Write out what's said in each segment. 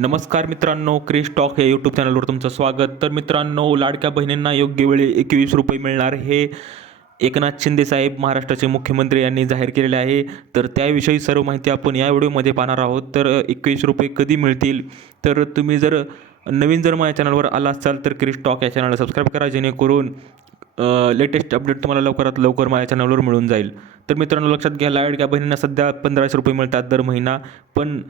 नमस्कार मित्रांनो क्रिश टॉक या यूट्यूब चॅनलवर तुमचं स्वागत. तर मित्रांनो लाडक्या बहिणींना योग्य वेळी एकवीस रुपये मिळणार हे एकनाथ शिंदे साहेब महाराष्ट्राचे मुख्यमंत्री यांनी जाहीर केलेले आहे. तर त्याविषयी सर्व माहिती आपण या व्हिडिओमध्ये पाहणार आहोत. तर एकवीस रुपये कधी मिळतील? तर तुम्ही जर नवीन जर माझ्या चॅनलवर आला असाल तर क्रिश टॉक या चॅनलला सबस्क्राईब करा जेणेकरून लेटेस्ट अपडेट तुम्हाला लवकरात लवकर माझ्या चॅनलवर मिळून जाईल. तर मित्रांनो लक्षात घ्या लाडक्या बहिणींना सध्या पंधराशे रुपये मिळतात दर महिना. पण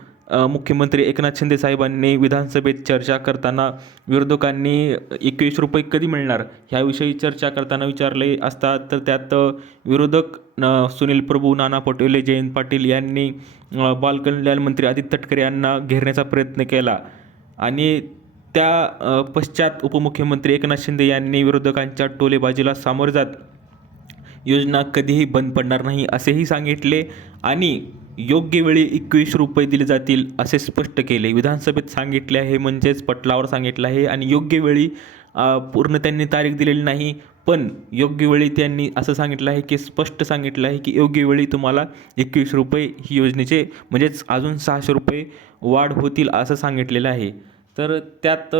मुख्यमंत्री एकनाथ शिंदे साहेबांनी विधानसभेत चर्चा करताना विरोधकांनी एकवीस रुपये कधी मिळणार ह्याविषयी चर्चा करताना विचारले असता तर त्यात विरोधक सुनील प्रभू नाना पटोले जयंत पाटील यांनी बालकल्याण मंत्री आदित्य तटकरे यांना घेरण्याचा प्रयत्न केला. आणि त्या पश्चात उपमुख्यमंत्री एकनाथ शिंदे यांनी विरोधकांच्या टोलेबाजीला सामोरे जात योजना कधीही बंद पडणार नाही असेही सांगितले आणि योग्य वेळी एकवीस रुपये दिले जातील असे स्पष्ट केले. विधानसभेत सांगितले आहे म्हणजेच पटलावर सांगितलं आहे आणि योग्य वेळी पूर्ण त्यांनी तारीख दिलेली नाही पण योग्य वेळी त्यांनी असं सांगितलं आहे की स्पष्ट सांगितलं आहे की योग्य वेळी तुम्हाला एकवीस रुपये ही योजनेचे म्हणजेच अजून सहाशे रुपये वाढ होतील असं सांगितलेलं आहे. तर त्यात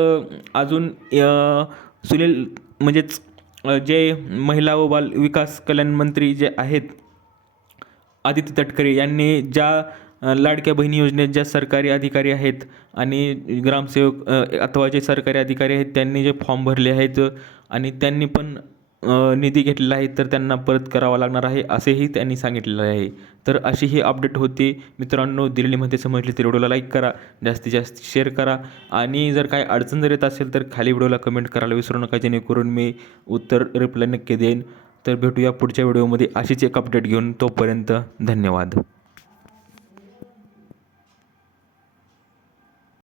अजून सुनील म्हणजेच जे महिला व बाल विकास कल्याण मंत्री जे आहेत आदित्य तटकरे यांनी ज्या लाडक्या बहिणी योजनेत ज्या सरकारी अधिकारी आहेत आणि ग्रामसेवक अथवा जे सरकारी अधिकारी आहेत त्यांनी जे फॉर्म भरले आहेत आणि त्यांनी पण निधी घेतलेला आहे तर त्यांना परत करावा लागणार आहे असेही त्यांनी सांगितलेलं आहे. तर अशी ही अपडेट होती. मित्रांनो दिलेली माहिती समजली तर व्हिडिओला लाईक करा जास्तीत जास्त शेअर करा. आणि जर काय अडचण जर येत असेल तर खाली व्हिडिओला कमेंट करायला विसरू नका जेणेकरून मी उत्तर रिप्लाय नक्की देईन. तर भेटूया पुढच्या व्हिडिओमध्ये अशीच एक अपडेट घेऊन. तोपर्यंत धन्यवाद.